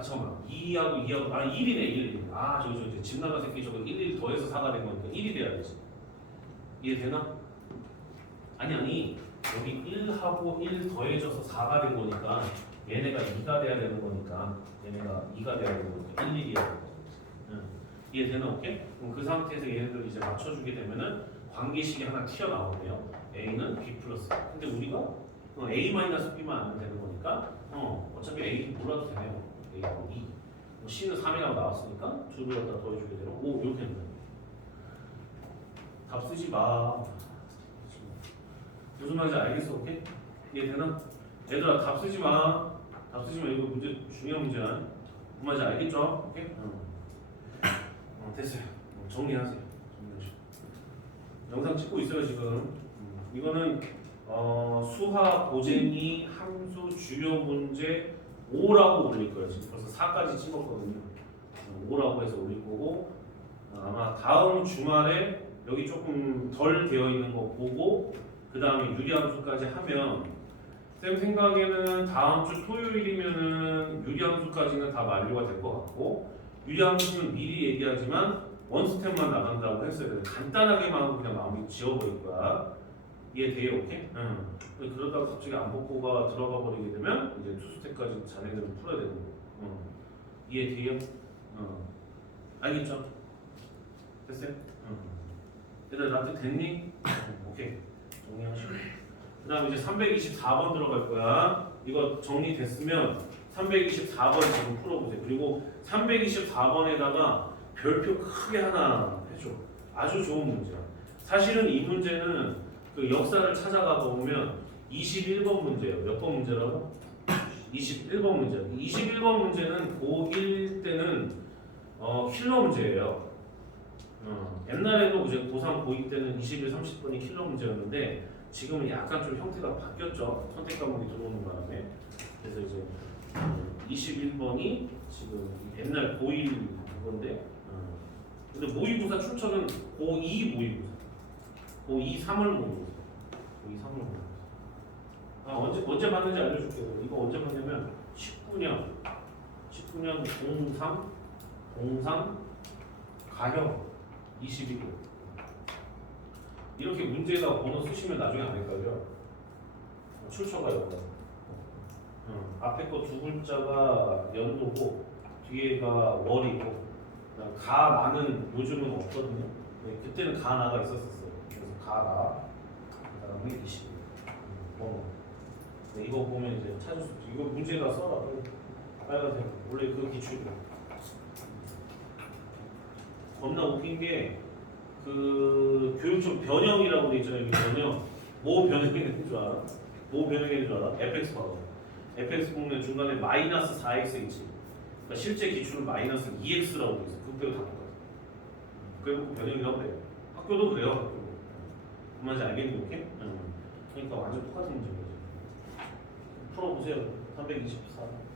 잠깐만. 2하고 2하고 1이네 1. 저기 집 나간 새끼 저거 1 더해서 4가 된 거니까 1이 돼야 되지. 이해되나? 아니 여기 1하고 1 더해져서 4가 된 거니까 얘네가 2가 돼야 되는 거니까 얘네가 2가 돼야 되는 거니까 1, 1이야. 이해되나? 오케이? 그럼 그 상태에서 얘네들 이제 맞춰주게 되면은 관계식이 하나 튀어나오네요. A는 B 플러스. 근데 우리가 A 마이너스 B만 알면 되는 거니까 어차피 A 몰라도 되네요. A하고 2. C는 3이라고 나왔으니까 둘을 갖다 더해주게 되면 5 이렇게 된다. 답 쓰지 마. 무슨 말인지 알겠어? 오케이? 이해되나? 얘들아 답 쓰지 마. 답 쓰지 마. 이거 문제 중요한 문제야. 무슨 말인지 알겠죠? 오케이? 됐어요. 정리하세요. 영상 찍고 있어요 지금. 이거는 수학 고쟁이 함수 주요 문제 5라고 올릴 거예요. 지금 벌써 4까지 찍었거든요. 5라고 해서 올릴 거고 아마 다음 주말에 여기 조금 덜 되어 있는 거 보고 그 다음에 유리함수까지 하면 쌤 생각에는 다음 주 토요일이면은 유리함수까지는 다 만료가 될 것 같고 유리함수는 미리 얘기하지만 원스텝만 나간다고 했어요. 간단하게만 하고 그냥 마무리 지어버릴 거야. 이해돼요? 오케이? 그러다가 갑자기 안복고가 들어가 버리게 되면 이제 투스텝까지 자네들은 풀어야 되는 거. 이해돼요? 알겠죠? 됐어요? 얘들 납득 됐니? 오케이. 정리하시고. 그 다음 이제 324번 들어갈 거야. 이거 정리됐으면 324번 지금 풀어보세요. 그리고 324번에다가 별표 크게 하나 해줘. 아주 좋은 문제야. 사실은 이 문제는 그 역사를 찾아가 보면 21번 문제예요. 몇 번 문제라고? 21번 문제. 21번 문제는 고1 때는 킬러 문제예요. 옛날에도 이제 고3, 고2 때는 21, 30번이 킬러 문제였는데 지금은 약간 좀 형태가 바뀌었죠. 선택 과목이 들어오는 바람에. 그래서 이제 21번이 지금 옛날 고1 그건데 근데 모의고사 출처는 고2 모의고사. 고2 3월 모의고사. 고2 3월 모의고사. 언제 봤는지 알려줄게요. 이거 언제 봤냐면 19년 03 가형 22고 이렇게 문제에다가 번호 쓰시면 나중에 안 헷갈려. 출처가 여기다. 앞에 거 두 글자가 연도고 뒤에가 월이고 가나는 요즘은 없거든요. 그때는 가나가 있었어요. 그래서 가나 그다음에 22. 이거 보면 이제 찾을 수 있지. 이거 문제가 써라. 빨간색. 원래 그 기출이야. 겁나 웃긴 게 그 교육청 변형이라고 돼 있잖아요. 변형. 뭐 변형이 되는 줄 알아? 뭐 변형이 되는 줄 알아? fx 봐봐. fx 보면 중간에 마이너스 4x 있지. 그러니까 실제 기출은 마이너스 2x라고 돼 있어. 그거 빼고 다 똑같아. 그리고 변형이라고 그래요. 학교도 그래요. 학교도. 뭔 말인지 알겠니? 오케이? 그러니까 완전 똑같은 문제인 거지. 풀어보세요. 324.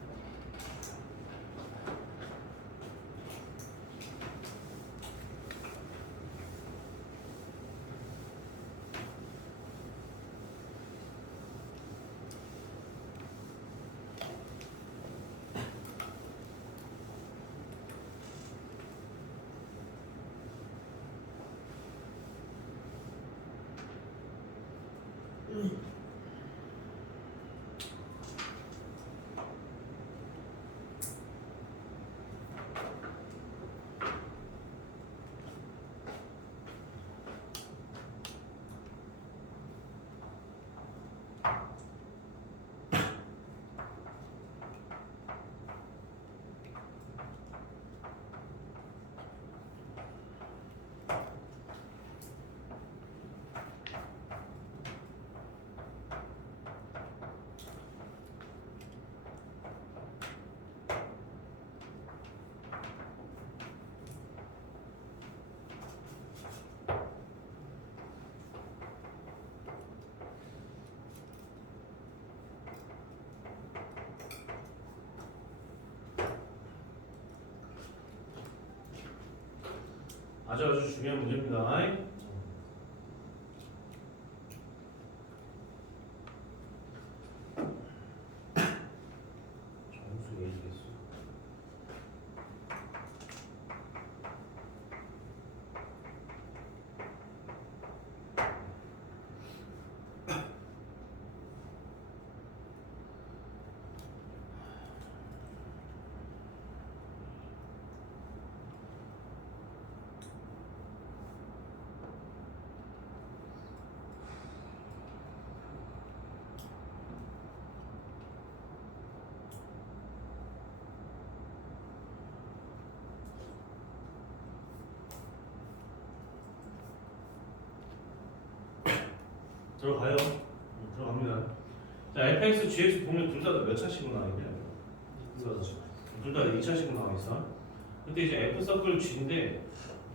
아주 중요한 문제입니다. 정수 A겠어. 들어가요. 들어갑니다. 자, fx, gx 보면 둘 다 몇 차식으로 나와있냐? 둘 다 2차식으로 나와있어. 근데 이제 f 서클 g인데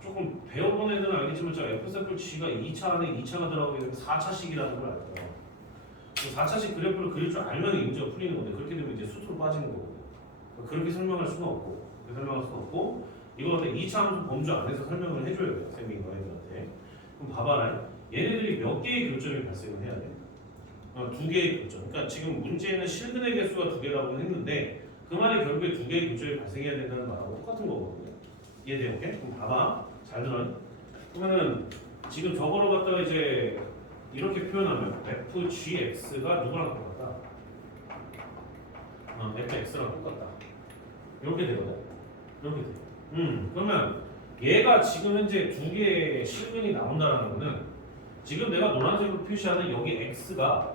조금 배워본 애들은 알겠지만 저 f 서클 g가 2차 안에 2차가 들어가게 되면 4차식이라는 걸 알 거예요. 4차식 그래프를 그릴 줄 알면 이 문제가 풀리는 건데 그렇게 되면 이제 수투로 빠지는 거고 그렇게 설명할 수는 없고 이거 근데 2차 함수 범주 안에서 설명을 해줘야 돼요. 쌤이 너희들한테. 그럼 봐봐라. 얘네들이 몇 개의 교점이 발생을 해야 돼? 두 개의 교점. 그러니까 지금 문제는 실근의 개수가 두 개라고 했는데 그 말이 결국에 두 개의 교점이 발생해야 된다는 말하고 똑같은 거거든요. 이해돼요? 오케이? 그럼 봐봐. 잘 들어. 그러면은 지금 저거로 갖다가 이제 이렇게 표현하면 fgx가 누구랑 똑같다? fx랑 똑같다. 이렇게 되거든. 이렇게 돼. 그러면 얘가 지금 현재 두 개의 실근이 나온다는 거는 지금 내가 노란색으로 표시하는 여기 x가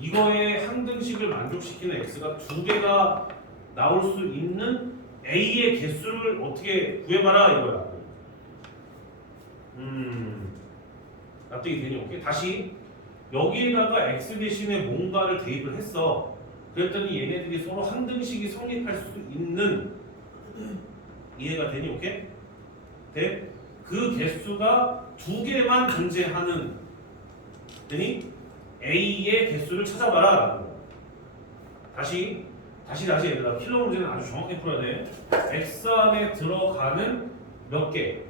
이거의 항등식을 만족시키는 x가 두 개가 나올 수 있는 a의 개수를 어떻게 구해봐라 이거야. 납득이 되니? 오케이? 다시 여기에다가 x 대신에 뭔가를 대입을 했어. 그랬더니 얘네들이 서로 항등식이 성립할 수 있는 이해가 되니? 오케이? 돼? 그 개수가 두 개만 존재하는 되니? A의 개수를 찾아봐라 라는 거야. 다시 얘들아 킬러 문제는 아주 정확히 풀어야 돼. X 안에 들어가는 몇 개?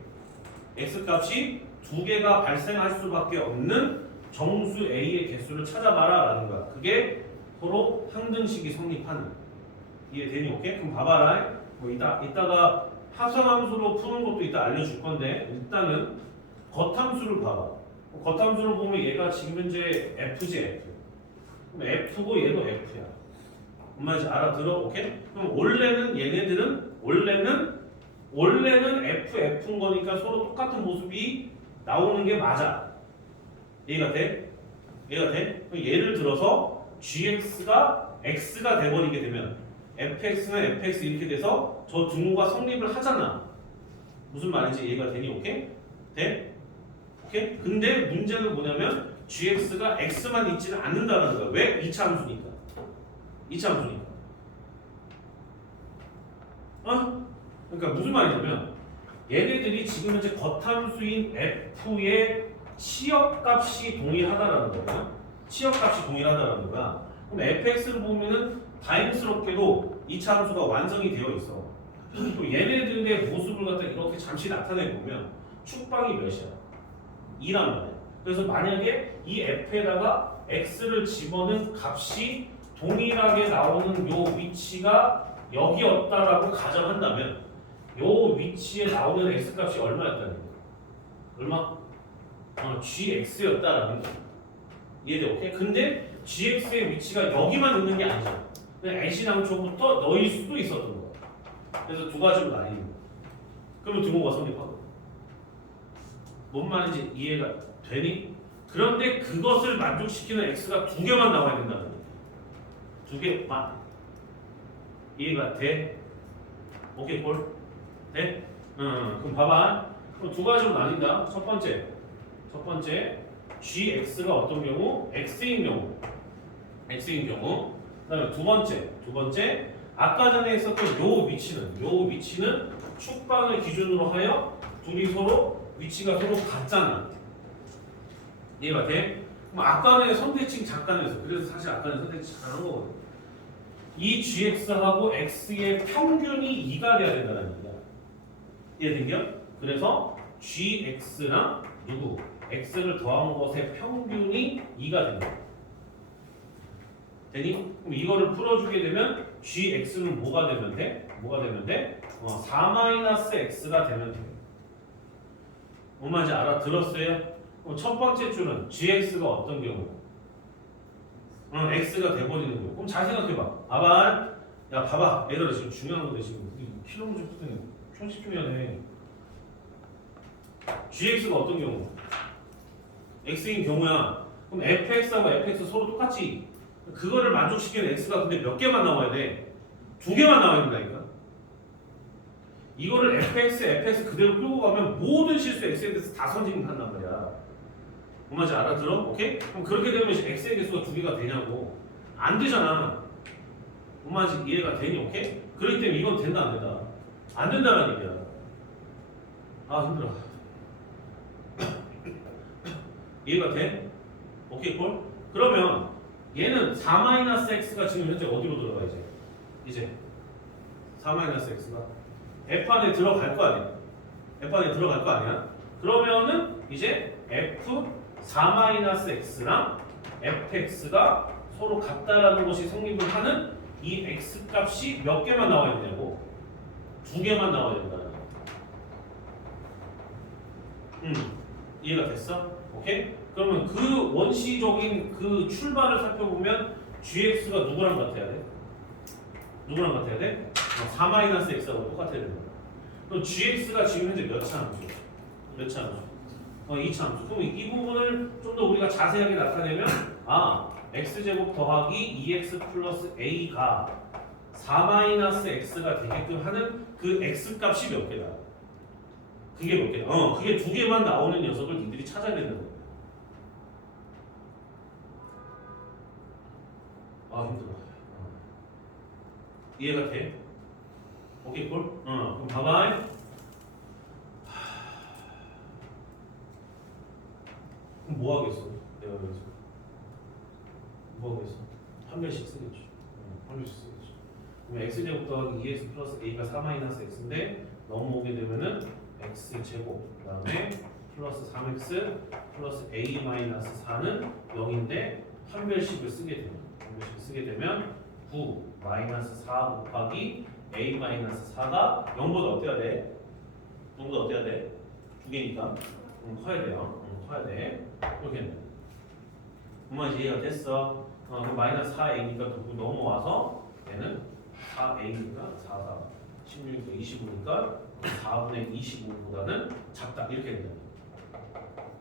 X 값이 두 개가 발생할 수밖에 없는 정수 A의 개수를 찾아봐라 라는 거야. 그게 서로 항등식이 성립하는. 이해되니? 오케이? 그럼 봐봐라. 뭐 이따가 합성함수로 푸는 것도 이따 알려줄 건데 일단은 겉함수를 봐봐. 겉함수를 보면 얘가 지금 현재 F지 F. 그럼 F고 얘도 F야. 뭔 말인지 알아들어? 오케이? 그럼 원래는 F인 거니까 서로 똑같은 모습이 나오는 게 맞아. 이해가 돼? 이해가 돼? 그럼 예를 들어서 gx가 x가 돼버리게 되면 fx는 fx 이렇게 돼서 저 등호가 성립을 하잖아. 무슨 말인지 이해가 되니? 오케이? 돼? 오케이? 근데 문제는 뭐냐면 gx가 x만 있지는 않는다는 거야. 왜? 2차 함수니까. 2차 함수니까. 어? 그러니까 무슨 말이냐면 얘네들이 지금 현재 겉함수인 f의 치역값이 동일하다라는 거야. 치역값이 동일하다라는 거야. 그럼 fx를 보면은 다행스럽게도 2차 함수가 완성이 되어 있어. 또 얘네들의 모습을 갖다 이렇게 잠시 나타내 보면 축방이 몇이야? 2란 말이야. 그래서 만약에 이 f에다가 x를 집어넣은 값이 동일하게 나오는 요 위치가 여기였다라고 가정한다면 요 위치에 나오는 x 값이 얼마였다는 거야? 얼마? gx였다라는 거야. 이해돼? 오케이? 근데 gx의 위치가 여기만 있는 게 아니잖아. 그냥 nC낭초부터 너일 수도 있었던 거야. 그래서 두 가지로 나뉘는 거야. 그러면 등호가 성립하고. 뭔 말인지 이해가 되니? 그런데 그것을 만족시키는 x가 두 개만 나와야 된다는 거야. 두 개만. 이해가 돼? 오케이 볼? 돼? 그럼 봐봐. 그럼 두 가지로 나뉜다. 첫 번째 gx가 어떤 경우? x인 경우. 그다음에 두 번째 아까 전에 있었던 요 위치는 축방을 기준으로 하여 둘이 서로 위치가 서로 같잖아. 이해가 돼? 그럼 아까는 선대칭 잠깐 했어. 그래서 사실 아까는 선대칭 잠깐 한 거거든. 이 gx하고 x의 평균이 2가 돼야 된다는 얘기야. 이해되냐? 그래서 gx랑 x를 더한 것의 평균이 2가 된다. 되니? 그럼 이거를 풀어주게 되면 gx는 뭐가 되면 돼? 4-x가 되면 돼. 뭔 말인지 알아들었어요? 그럼 첫 번째 줄은 gx가 어떤 경우? x가 돼버리는 거고. 그럼 잘 생각해봐. 야 봐봐. 얘들아 지금 중요한 건데 지금 필요문제 풀더니 편집 중요하네. gx가 어떤 경우? x인 경우야. 그럼 fx하고 fx 서로 똑같지. 그거를 만족시키는 x가 근데 몇 개만 나와야 돼? 두 개만 나와야 된다니까. 이거를 fx 그대로 끌고 가면 모든 실수 x에 대해서 다 선진한단 말이야. 뭔 말인지 알아들어? 오케이? 그럼 그렇게 되면 x의 개수가 두 개가 되냐고. 안 되잖아. 뭔 말인지 이해가 되니? 오케이? 그렇기 때문에 이건 된다 안 된다? 안 된다는 얘기야. 힘들어. 이해가 돼? 오케이 콜? 그러면 얘는 4-x가 지금 현재 어디로 들어가 이제 4-x가 f 안에 들어갈 거 아니야? f 안에 들어갈 거 아니야? 그러면은 이제 f 4-x랑 fx가 서로 같다라는 것이 성립을 하는 이 x 값이 몇 개만 나와야 되냐고? 두 개만 나와야 된다는 거야. 이해가 됐어? 오케이? 그러면 그 원시적인 그 출발을 살펴보면 gx가 누구랑 같아야 돼? 4-x하고 똑같아야 되는 거야. 그럼 gx가 지금 현재 몇 차 함수? 2차 함수. 그럼 이 부분을 좀 더 우리가 자세하게 나타내면 x제곱 더하기 2x 플러스 a가 4-x가 되게끔 하는 그 x 값이 몇 개다? 그게 몇 개다? 그게 두 개만 나오는 녀석을 니들이 찾아야 된다는 거야. 힘들어. 이해가 돼? 오케이 콜? 그럼 봐봐. 그럼 뭐 하겠어? 내가 여기서 뭐 하겠어? 한 배씩 쓰겠지. 한 배씩 쓰겠지. 그럼 x제곱 더하기 2x 플러스 a가 4-x인데 넘어오게 되면은 x제곱 그다음에 플러스 3x 플러스 a-4는 0인데 한 배씩을 쓰게 되면 9-4 곱하기 a-4가 0보다 어때야 돼? 0보다 어때야 돼? 두 개니까 커야 돼요. 커야 돼. 이렇게 된다. 엄마 이해가 됐어? 그럼 마이너스 4a니까 넘어와서 얘는 4a니까 4, 16이니까 25니까 4분의 25보다는 작다. 이렇게 된다.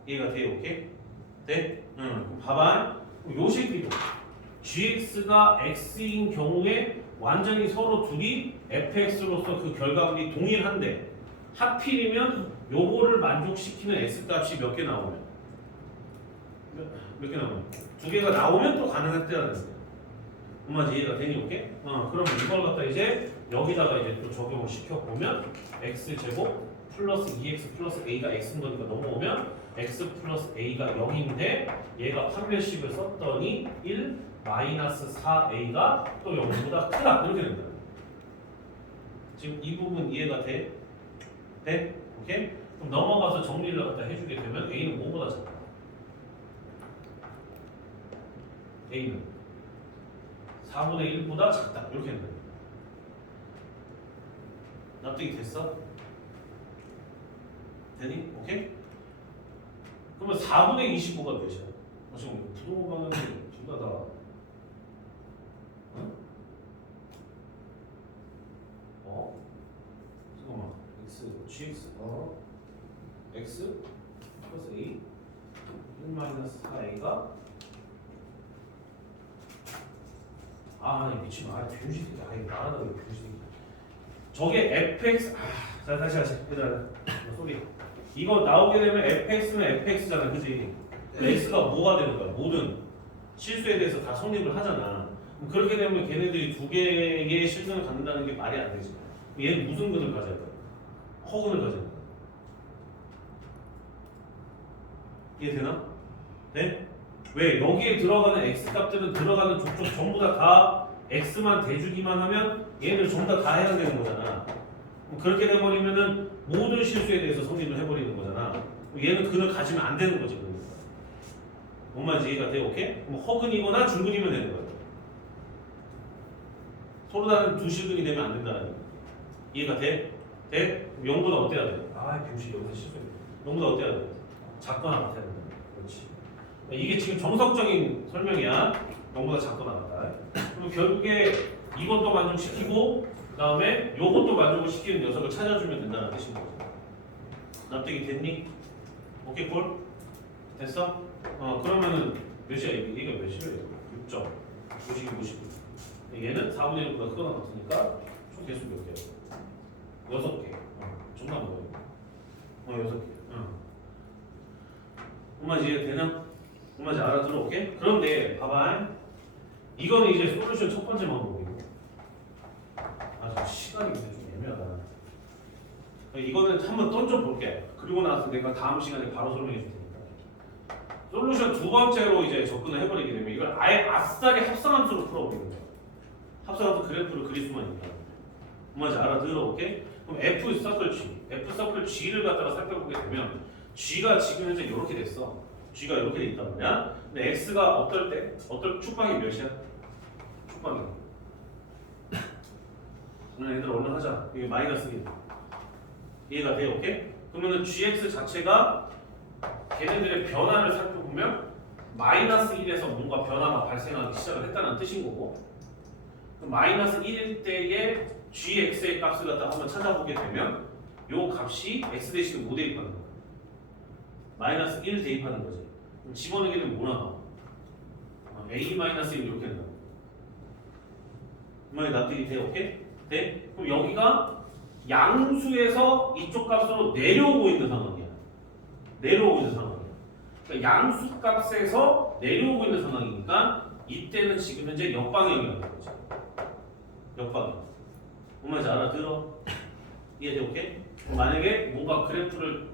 이해가 돼요? 오케이? 돼? 응. 봐봐. 요 새끼도 gx가 x인 경우에 완전히 서로 둘이 fx로서 그 결과물이 동일한데 하필이면 요거를 만족시키는 x 값이 몇 개 나오면 몇 개 나오면 두 개가 나오면 또 가능할 때가 됐어요. 엄마 이해가 되니 오케이? 그러면 이걸 갖다 이제 여기다가 이제 또 적용을 시켜 보면 x 제곱 플러스 2x 플러스 a가 x인 거니까 넘어오면 x 플러스 a가 0인데 얘가 판별식을 썼더니 1 마이너스 4a가 또 0보다 크다 이렇게 된다. 지금 이 부분 이해가 돼? 돼? 오케이? 그럼 넘어가서 정리를 갖다 해주게 되면 a는 뭐보다 작다? a는 4분의 1보다 작다 이렇게 된다. 납득이 됐어? 되니? 오케이? 그러면 4분의 25가 몇이야? 지금 부동방은 둘 다 잠깐만 x, gx x 플러스 a 1 마이너스 4a가 미치마 병신이야. 이거 말하다가 병신이야. 저게 fx 자 다시 얘들아 소리 이거 나오게 되면 fx는 fx잖아 그지? x가 뭐가 되는 거야? 모든 실수에 대해서 다 성립을 하잖아. 그렇게 되면 걔네들이 두 개의 실근을 갖는다는 게 말이 안 되지. 얘는 무슨 근을 가져야 돼? 허근을 가져야 돼. 이해되나? 네? 왜? 여기에 들어가는 x 값들은 들어가는 족족 전부 다 x만 대주기만 하면 얘를 전부 다 해당되는 거잖아. 그렇게 돼버리면은 모든 실수에 대해서 성립을 해버리는 거잖아. 얘는 근을 가지면 안 되는 거지. 그러니까. 뭔 말인지 이해가 돼? 오케이? 뭐 허근이거나 중근이면 되는 거야. 서로 다른 두 실근이 되면 안 된다는 거야. 이해가 돼? 돼? 0보다 어때야 돼? 병신 여기서 실수해. 0보다 어때야 돼? 작거나 같아야 된다. 그렇지. 이게 지금 정석적인 설명이야. 0보다 작거나 같다. 그럼 결국에 이것도 만족시키고 그 다음에 요것도 만족을 시키는 녀석을 찾아주면 된다는 뜻인 거죠. 납득이 됐니? 오케이 콜? 됐어? 그러면은 몇이야? 이게 몇이래요? 6점 50이 50 얘는 4분의 1보다 크거나 같으니까 총 개수 몇 개야? 6개 존나 뭐야 6개 엄마 이제 되나? 엄마 이제 알아들어 오케이? 그런데 봐봐 이거는 이제 솔루션 첫 번째 방법이고 시간이 근데 좀 애매하다. 이거는 한번 던져볼게. 그리고 나서 내가 다음 시간에 바로 설명해 줄 테니까. 솔루션 두 번째로 이제 접근을 해버리게 되면 이걸 아예 아싸리 합성함수로 풀어버리는 거야. 합성함수 그래프를 그릴 수만 있다. 뭔지 알아들어 오케이? 그럼 F 서클 G, F 서클 G를 갖다가 살펴보게 되면 G가 지금 현재 이렇게 됐어. G가 이렇게 돼 있단 말이야. 근데 X가 어떨 때? 어떨 축방이 몇이야? 축방이. 그러면 얘들 얼른 하자. 이게 마이너스 1. 이해가 돼? 오케이? 그러면은 gx 자체가 걔네들의 변화를 살펴보면 마이너스 1에서 뭔가 변화가 발생하기 시작을 했다는 뜻인 거고 그 마이너스 1일 때의 gx의 값을 갖다 한번 찾아보게 되면 요 값이 x 대신에 뭐 대입하는 거야? 마이너스 1 대입하는 거지. 그럼 집어넣게 되면 뭐 나와? a 마이너스 1 이렇게 된다. 이 말이 납득이 돼? 오케이? 네? 그럼 여기가 양수에서 이쪽 값으로 내려오고 있는 상황이야. 내려오고 있는 상황이야. 그러니까 양수 값에서 내려오고 있는 상황이니까 이때는 지금 현재 역방향이라는 거지. 역방향. 뭔 말인지 알아들어? 이해돼? 오케이? 만약에 뭔가 그래프를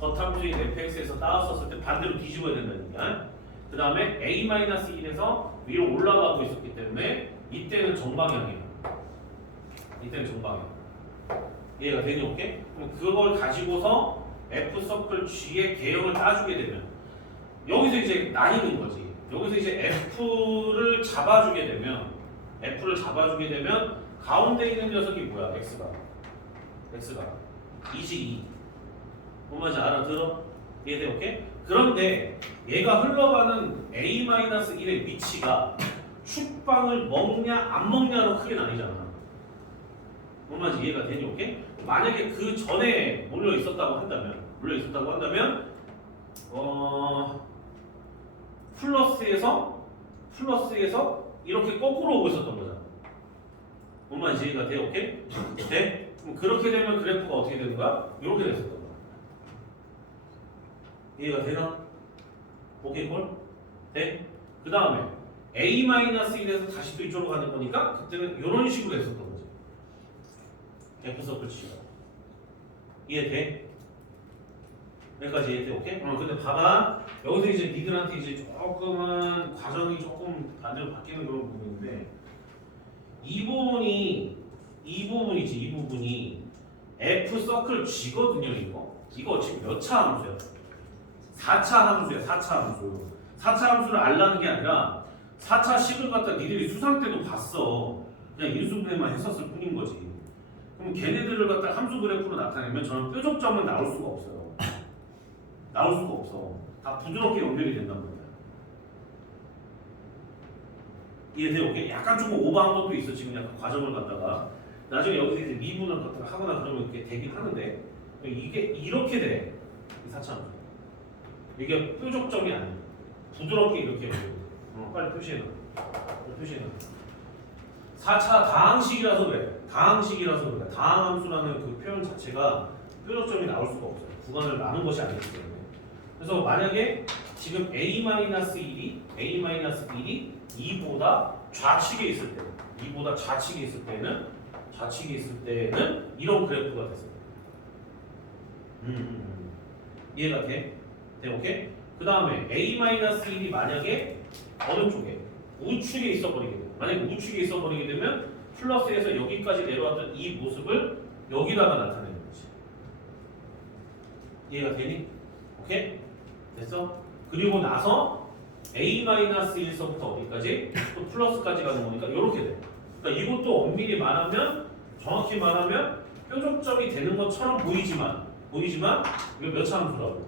겉함수인 fx에서 따왔었을 때 반대로 뒤집어야 된다니까. 그 다음에 a-1에서 위로 올라가고 있었기 때문에 이때는 정방향이야. 이때는 정방향. 이해가 되니 오케이? 그럼 그걸 가지고서 F 서클 G의 개형을 따주게 되면 여기서 이제 나뉘는 거지. 여기서 이제 F를 잡아주게 되면 가운데 있는 녀석이 뭐야? X가 2지 2. 뭔 말인지 알아들어? 이해돼? 오케이? 그런데 얘가 흘러가는 A-1의 위치가 축방을 먹냐 안 먹냐로 크게 나뉘잖아. 뭔 말인지 이해가 되니? 오케이? 만약에 그 전에 몰려 있었다고 한다면 플러스에서 이렇게 거꾸로 오고 있었던 거잖아. 뭔 말인지 이해가 돼? 오케이? 네? 그럼 그렇게 되면 그래프가 어떻게 되는 거야? 이렇게 됐었던 거야. 이해가 되나? 오케이 콜? 네? 그 다음에 A-1에서 다시 또 이쪽으로 가는 거니까 그때는 이런 식으로 했었던 거지. F 서클 치가. 이해돼? 여기까지 이해돼? 오케이? 근데 봐봐. 여기서 이제 니들한테 이제 조금은 과정이 조금 반대로 바뀌는 그런 부분인데 이 부분이 F 서클 G거든요. 이거 지금 몇 차 함수야? 4차 함수야. 4차 함수. 4차 함수를 알라는 게 아니라 4차 식을 갖다 니들이 수상 때도 봤어. 그냥 인수분해만 했었을 뿐인 거지. 그럼 걔네들을 갖다 함수 그래프로 나타내면 저는 뾰족점은 나올 수가 없어요. 나올 수가 없어. 다 부드럽게 연결이 된단 말이야. 이해돼요? 오케이? 약간 조금 오버한 것도 있어. 지금 약간 과정을 갖다가 나중에 여기서 이제 미분을 갖다가 하거나 그러면 이렇게 되긴 하는데 이게 이렇게 돼. 이 4차 함수. 이게 뾰족점이 아니야. 부드럽게 이렇게 빨리 표시해놔. 4차 다항식이라서 그래. 다항식이라서 그래. 다항함수라는 그 표현 자체가 뾰족점이 나올 수가 없어요. 구간을 나눈 것이 아니기 때문에. 그래서 만약에 지금 A-1이 2보다 좌측에 있을 때는 이런 그래프가 됐어요. 이해가 돼? 네, 오케이? 그 다음에 A-1이 만약에 어느 쪽에? 우측에 있어버리게 돼요. 만약에 우측에 있어버리게 되면 플러스에서 여기까지 내려왔던 이 모습을 여기다가 나타내는 거지. 이해가 되니? 오케이? 됐어? 그리고 나서 A-1서부터 어디까지? 또 플러스까지 가는 거니까 이렇게 돼. 그러니까 이것도 엄밀히 말하면 정확히 말하면 뾰족점이 되는 것처럼 보이지만 이거 몇 차 함수라고?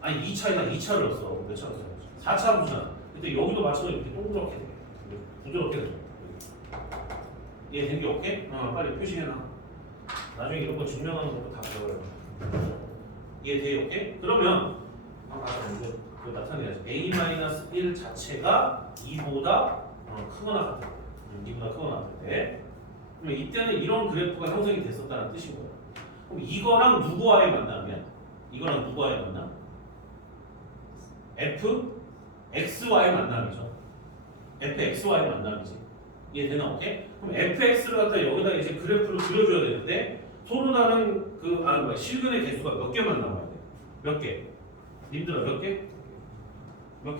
아니 2차를 넣었어. 몇 차를 넣었어? 4차 함수잖아. 근데 여기도 마찬가지로 이렇게 동그랗게 돼. 부드럽게 돼. 이해된 게 오케이? 빨리 표시해놔. 나중에 이런 거 증명하는 것도 다 배워요. 이해돼? 오케이? 그러면 이거 나타내야지. A-1 자체가 2보다 크거나 같을 때. 2보다 크거나 같을 때. 그러면 이때는 이런 그래프가 형성이 됐었다는 뜻인 거예요. 그럼 이거랑 누구와의 만남이야? fx와의 만남이죠. fx와의 만남이지. 이해되나? 오케이? 그럼 fx를 갖다 여기다 이제 그래프를 그려줘야 되는데 서로 다른 실근의 개수가 몇 개만 나와야 돼. 몇 개? 님들아 몇 개? 몇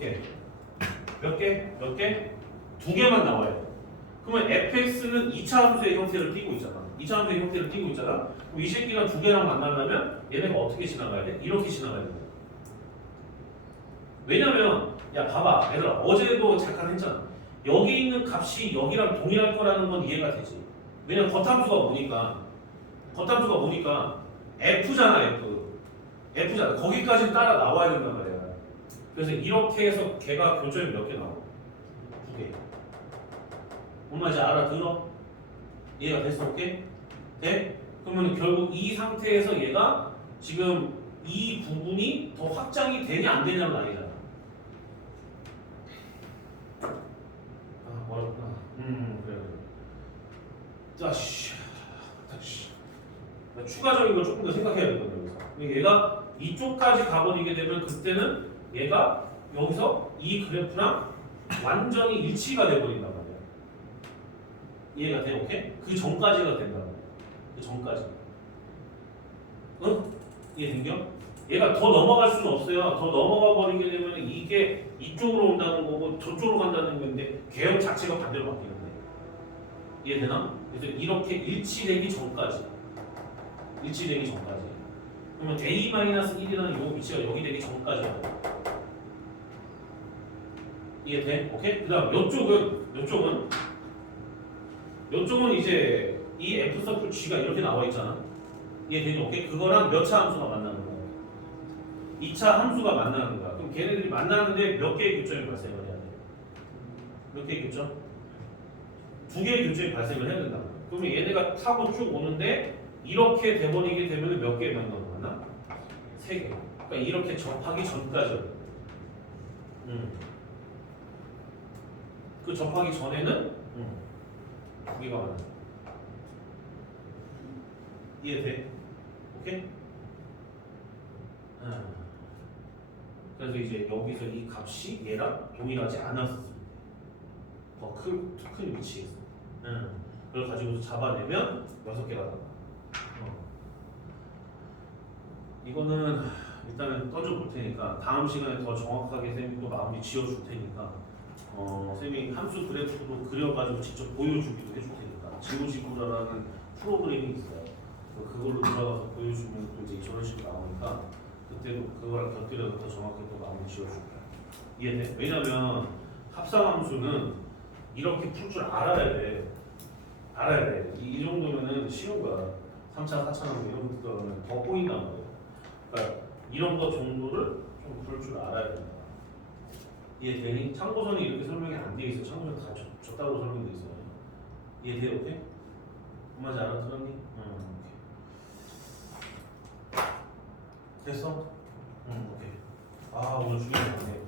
개? 2개만 나와야 돼. 그러면 fx는 2차 함수의 형태를 띠고 있잖아. 2차 함수의 형태를 띠고 있잖아. 그럼 이 새끼가 2개랑 만나려면 얘네가 어떻게 지나가야 돼? 이렇게 지나가야 돼. 왜냐면 야 봐봐 얘들아 어제도 잠깐 했잖아. 여기 있는 값이 여기랑 동일할 거라는 건 이해가 되지. 왜냐면 겉함수가 뭐니까 F잖아. 거기까지 따라 나와야 된단 말이야. 그래서 이렇게 해서 걔가 교점이 몇 개 나와? 2개. 뭔 말인지 알아들어? 이해가 됐어? 오케이? 네? 그러면 결국 이 상태에서 얘가 지금 이 부분이 더 확장이 되냐 안 되냐는 아니잖아. 어렵구나. 그래. 다시. 추가적인 걸 조금 더 생각해야 되거든요. 여기서. 얘가 이쪽까지 가버리게 되면 그때는 얘가 여기서 이 그래프랑 완전히 일치가 돼버린단 말이야. 이해가 돼? 오케이? 그 전까지가 된단 말이야. 그 전까지. 응? 이해된겨? 얘가 더 넘어갈 수는 없어요. 더 넘어가 버리게 되면 이게 이쪽으로 온다는 거고 저쪽으로 간다는 건데 개형 자체가 반대로 바뀌는데. 이해되나? 그래서 이렇게 일치되기 전까지. 그러면 A-1이라는 요 위치가 여기 되기 전까지. 이해돼? 오케이? 그 다음 요쪽은 이제 이 F 서클 G가 이렇게 나와 있잖아. 이해되니? 오케이? 그거랑 몇 차 함수가 만나는 거야? 2차 함수가 만나는 거야. 그럼 걔네들이 만나는데 몇 개의 교점이 발생을 해야 돼? 몇 개의 교점? 2개의 교점이 발생을 해야 된다. 그러면 얘네가 타고 쭉 오는데 이렇게 돼버리게 되면 몇 개의 만나는 거나? 3개. 그러니까 이렇게 접하기 전까지. 그 접하기 전에는 두 개가 많아. 이해돼? 오케이? 그래서 이제 여기서 이 값이 얘랑 동일하지 않았어. 더 큰 위치에 있어. 그걸 가지고서 잡아내면 6개가 나와. 이거는 일단은 떠줘 볼 테니까 다음 시간에 더 정확하게 쌤이 또 마무리 지어줄 테니까 쌤이 함수 그래프도 그려가지고 직접 보여주기도 해줄 테니까 지우지구라라는 프로그램이 있어요. 그걸로 들어가서 보여주면 또 이제 저런 식으로 나오니까 그때도 그거랑 곁들여서 더 정확하게 또 마무리 지어줄 거야. 이해돼? 왜냐면 합성함수는 이렇게 풀 줄 알아야 돼. 알아야 돼. 이 정도면은 쉬운 거야. 3차, 4차 함수 이런 거 들어가면 더 보인단 말이야. 그러니까 이런 거 정도를 좀 풀 줄 알아야 된다. 이해되니? 참고선이 이렇게 설명이 안 돼 있어. 참고선 다 줬다고 설명돼 있어. 이해돼? 오케이? 엄마 잘 알아들었니? 오케이. 됐어? 오케이. 아 오늘 중요한 거 같네.